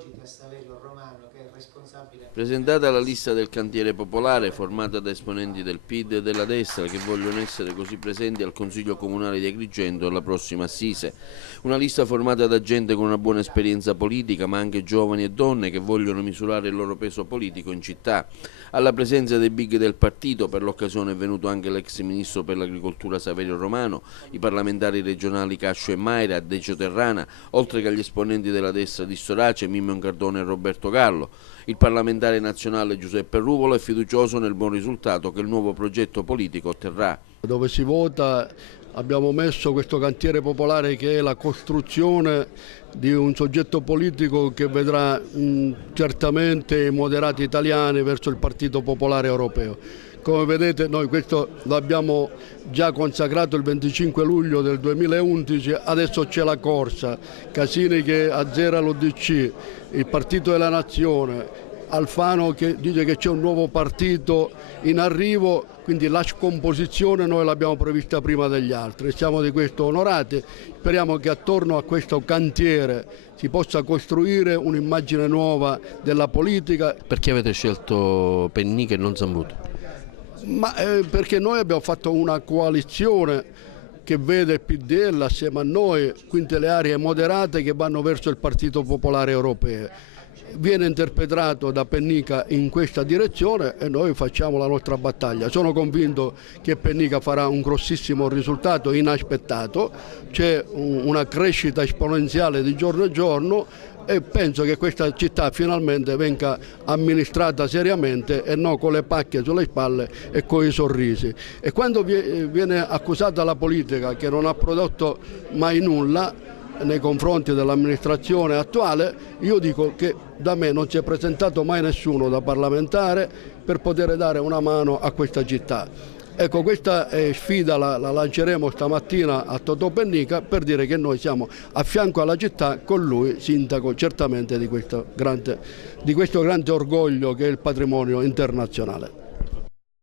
rivolgiti a Saverio Romano, che è responsabile. Presentata la lista del cantiere popolare formata da esponenti del PID e della destra che vogliono essere così presenti al Consiglio Comunale di Agrigento alla prossima assise. Una lista formata da gente con una buona esperienza politica, ma anche giovani e donne che vogliono misurare il loro peso politico in città. Alla presenza dei big del partito per l'occasione è venuto anche l'ex ministro per l'agricoltura Saverio Romano, i parlamentari regionali Cascio e Maira, Decio Terrana, oltre che agli esponenti della destra di Storace, Mimmo Incardone e Roberto Gallo. Il parlamentare nazionale Giuseppe Ruvolo è fiducioso nel buon risultato che il nuovo progetto politico otterrà. Dove si vota abbiamo messo questo cantiere popolare che è la costruzione di un soggetto politico che vedrà certamente i moderati italiani verso il Partito Popolare Europeo. Come vedete noi questo l'abbiamo già consacrato il 25 luglio del 2011, adesso c'è la corsa, Casini che azzera l'UDC, il Partito della Nazione, Alfano che dice che c'è un nuovo partito in arrivo, quindi la scomposizione noi l'abbiamo prevista prima degli altri, siamo di questo onorati, speriamo che attorno a questo cantiere si possa costruire un'immagine nuova della politica. Perché avete scelto Pennica e non Zambuto? Perché noi abbiamo fatto una coalizione che vede il PDL assieme a noi, quindi le aree moderate che vanno verso il Partito Popolare Europeo. Viene interpretato da Pennica in questa direzione e noi facciamo la nostra battaglia. Sono convinto che Pennica farà un grossissimo risultato inaspettato, c'è una crescita esponenziale di giorno in giorno e penso che questa città finalmente venga amministrata seriamente e non con le pacche sulle spalle e con i sorrisi. E quando viene accusata la politica che non ha prodotto mai nulla nei confronti dell'amministrazione attuale, io dico che da me non si è presentato mai nessuno da parlamentare per poter dare una mano a questa città. Ecco, questa sfida la lanceremo stamattina a Totò Pennica per dire che noi siamo a fianco alla città, con lui sindaco certamente di questo grande orgoglio che è il patrimonio internazionale.